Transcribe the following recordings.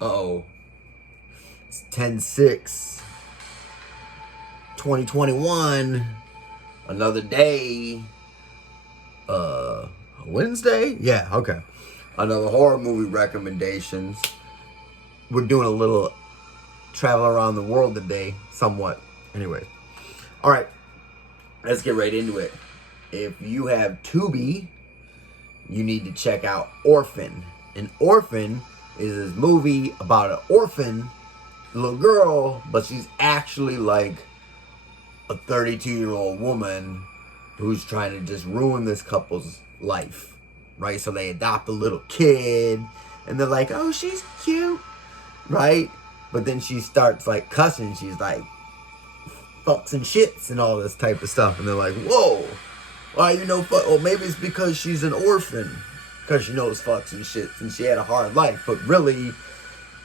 Uh-oh. It's 10/6, 2021. Another day. Wednesday? Yeah, okay. Another horror movie recommendations. We're doing a little travel around the world today, somewhat. Anyway. Alright. Let's get right into it. If you have Tubi, you need to check out Orphan. And Orphan is this movie about an orphan little girl, but she's actually like a 32-year-old woman who's trying to just ruin this couple's life, right? So they adopt a little kid, and they're like, oh, she's cute, right? But then she starts like cussing. She's like, fucks and shits and all this type of stuff. And they're like, whoa, why you know fuck? Well, maybe it's because she's an orphan, because she knows fucks and shits, and she had a hard life. But really,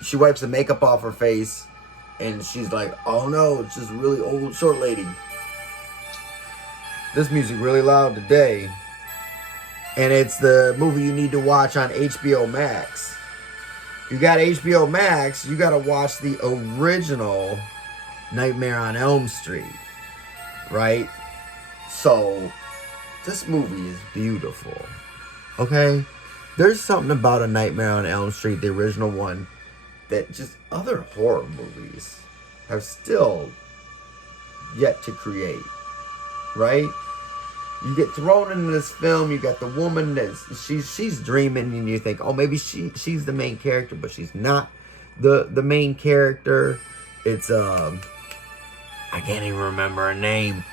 she wipes the makeup off her face, and she's like, oh no, it's just a really old short lady. This music really loud today. And it's the movie you need to watch on HBO Max. If you got HBO Max, you gotta watch the original Nightmare on Elm Street, right? So, this movie is beautiful, okay? There's something about A Nightmare on Elm Street, the original one, that just other horror movies have still yet to create, right? You get thrown into this film, you got the woman that's she's dreaming, and you think, oh, maybe she's the main character, but she's not the main character. It's I can't even remember her name.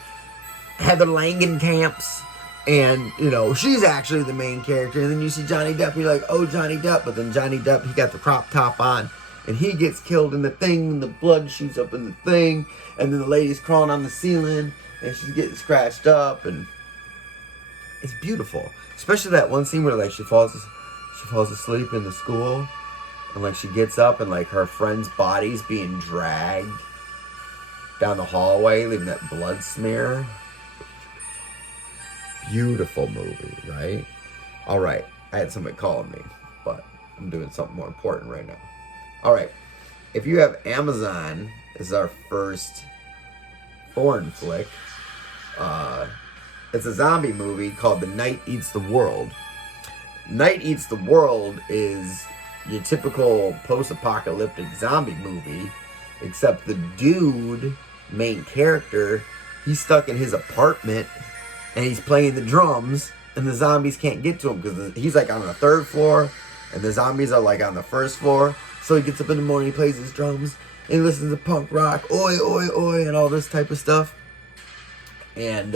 Heather Langenkamp's, and you know, she's actually the main character. And then you see Johnny Depp, and you're like, oh, Johnny Depp, but then Johnny Depp, he got the crop top on, and he gets killed in the thing, and the blood shoots up in the thing, and then the lady's crawling on the ceiling, and she's getting scratched up, and it's beautiful. Especially that one scene where like she falls asleep in the school, and like she gets up, and like her friend's body's being dragged down the hallway, leaving that blood smear. Beautiful movie, right? Alright, I had somebody calling me, but I'm doing something more important right now. Alright, if you have Amazon, this is our first foreign flick. It's a zombie movie called The Night Eats the World. Night Eats the World is your typical post-apocalyptic zombie movie, except the dude, main character, he's stuck in his apartment, and he's playing the drums, and the zombies can't get to him because he's like on the third floor, and the zombies are like on the first floor. So he gets up in the morning, he plays his drums, and he listens to punk rock, oi, oi, oi, and all this type of stuff. And,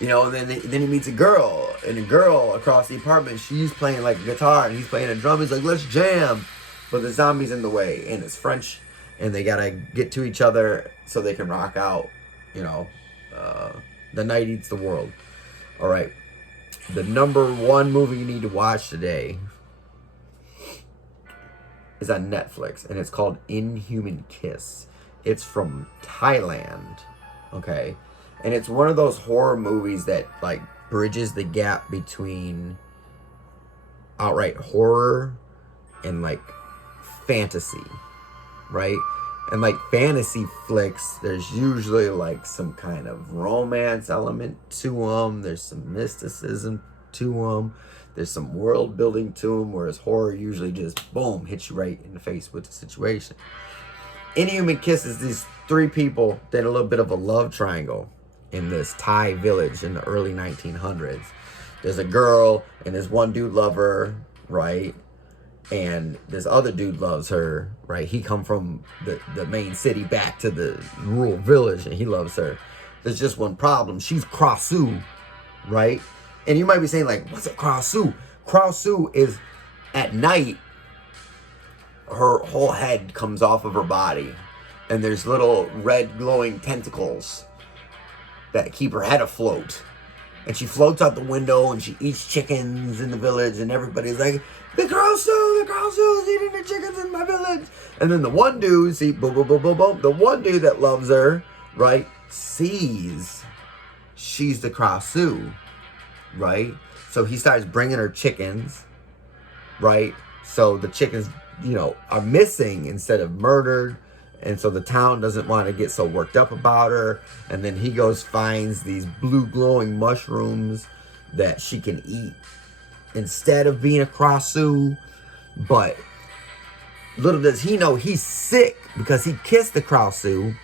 you know, then he meets a girl, and a girl across the apartment, she's playing like a guitar, and he's playing a drum. He's like, let's jam. But the zombie's in the way, and it's French, and they gotta get to each other so they can rock out, you know, The Night Eats the World. Alright. The number one movie you need to watch today is on Netflix, and it's called Inhuman Kiss. It's from Thailand, okay? And it's one of those horror movies that, like, bridges the gap between outright horror and, like, fantasy, right? And, like, fantasy flicks, there's usually, like, some kind of romance element to them. There's some mysticism to them. There's some world building to them, whereas horror usually just, boom, hits you right in the face with the situation. Inhuman Kiss is these three people that had a little bit of a love triangle in this Thai village in the early 1900s. There's a girl, and this one dude loves her, right? And this other dude loves her, right? He come from the main city back to the rural village, and he loves her. There's just one problem. She's Krasu, right? And you might be saying, like, what's a Krasu? Krasu is, at night, her whole head comes off of her body, and there's little red glowing tentacles that keep her head afloat. And she floats out the window, and she eats chickens in the village, and everybody's like, the Krasu is eating the chickens in my village. And then the one dude, see, boom, boom, boom, boom, boom, the one dude that loves her, right, sees she's the Krasu, right? So he starts bringing her chickens, right? So the chickens are missing instead of murdered. And so the town doesn't want to get so worked up about her. And then he goes, finds these blue glowing mushrooms that she can eat instead of being a Krasu. But little does he know he's sick because he kissed the Krasu.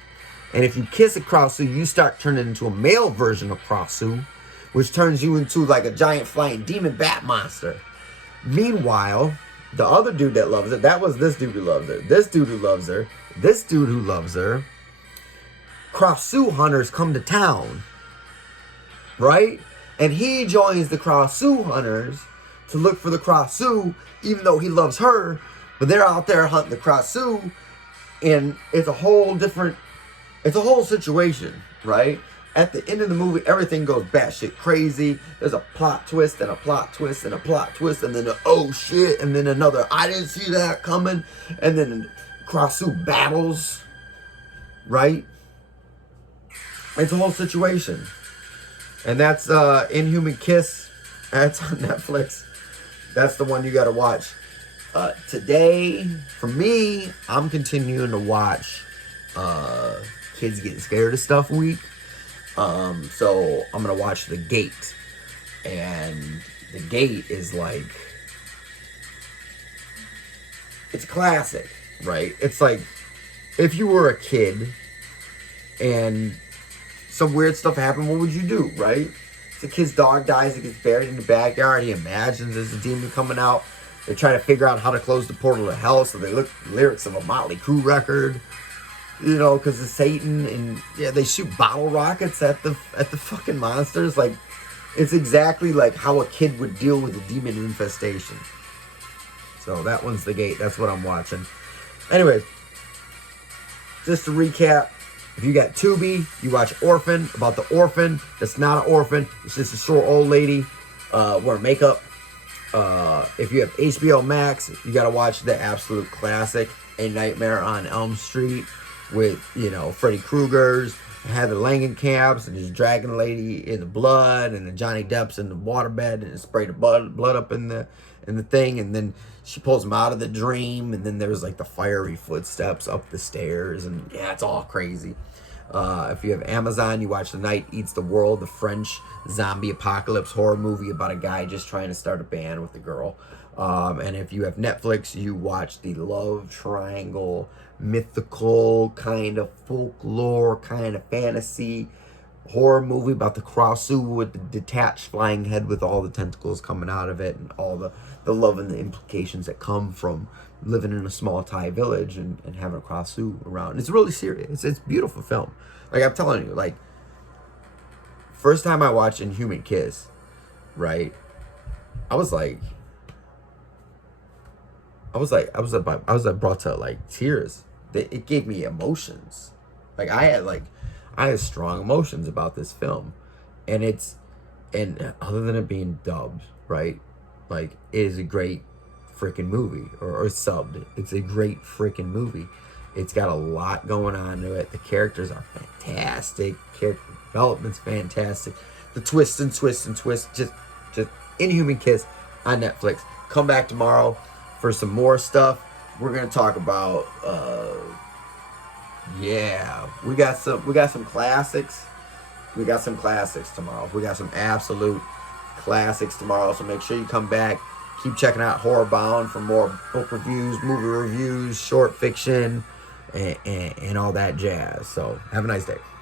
And if you kiss a Krasu, you start turning into a male version of Krasu, which turns you into like a giant flying demon bat monster. Meanwhile, the other dude that loves her, that was this dude who loves her. This dude who loves her. This dude who loves her. Krasu hunters come to town. Right? And he joins the Krasu hunters to look for the Krasu, even though he loves her. But they're out there hunting the Krasu. And it's a whole situation, right? At the end of the movie, everything goes batshit crazy. There's a plot twist and a plot twist and a plot twist, and then oh shit, and then another I didn't see that coming, and then Krasu battles, right? It's a whole situation. And that's Inhuman Kiss. That's on Netflix. That's the one you gotta watch. Today, for me, I'm continuing to watch Kids Getting Scared of Stuff Week. So I'm gonna watch The Gate. And The Gate is like, it's classic, right? It's like, if you were a kid and some weird stuff happened, what would you do, right? So the kid's dog dies, it gets buried in the backyard, he imagines there's a demon coming out. They're trying to figure out how to close the portal to hell, so they look lyrics of a Motley Crue record, because it's Satan, and yeah, they shoot bottle rockets at the fucking monsters. Like, it's exactly like how a kid would deal with a demon infestation. So that one's The Gate. That's what I'm watching. Anyways, just to recap, if you got Tubi, you watch Orphan, about the orphan that's not an orphan. It's just a short old lady wearing makeup. If you have HBO Max, you gotta watch the absolute classic, A Nightmare on Elm Street, with, Freddy Krueger's, Heather Langenkamp's, and just dragging the lady in the blood, and then Johnny Depp's in the waterbed, and spray the blood up in the thing, and then she pulls him out of the dream, and then there's like the fiery footsteps up the stairs, and yeah, it's all crazy. If you have Amazon, you watch The Night Eats the World, the French zombie apocalypse horror movie about a guy just trying to start a band with a girl. And if you have Netflix, you watch the love triangle, mythical kind of folklore, kind of fantasy horror movie about the Krasu with the detached flying head with all the tentacles coming out of it, and all the love and the implications that come from living in a small Thai village and having a Krasu around. And it's really serious. It's a beautiful film. Like, I'm telling you, like, first time I watched Inhuman Kiss, right? I was brought to like tears. It gave me emotions. Like, I had strong emotions about this film, and other than it being dubbed, right? Like, it is a great freaking movie, or subbed. It's a great freaking movie. It's got a lot going on to it. The characters are fantastic. Character development's fantastic. The twists and twists and twists. Just Inhuman Kiss on Netflix. Come back tomorrow for some more stuff. We're gonna talk about we got some classics. We got some classics tomorrow. We got some absolute classics tomorrow. So make sure you come back. Keep checking out Horror Bound for more book reviews, movie reviews, short fiction, and all that jazz. So have a nice day.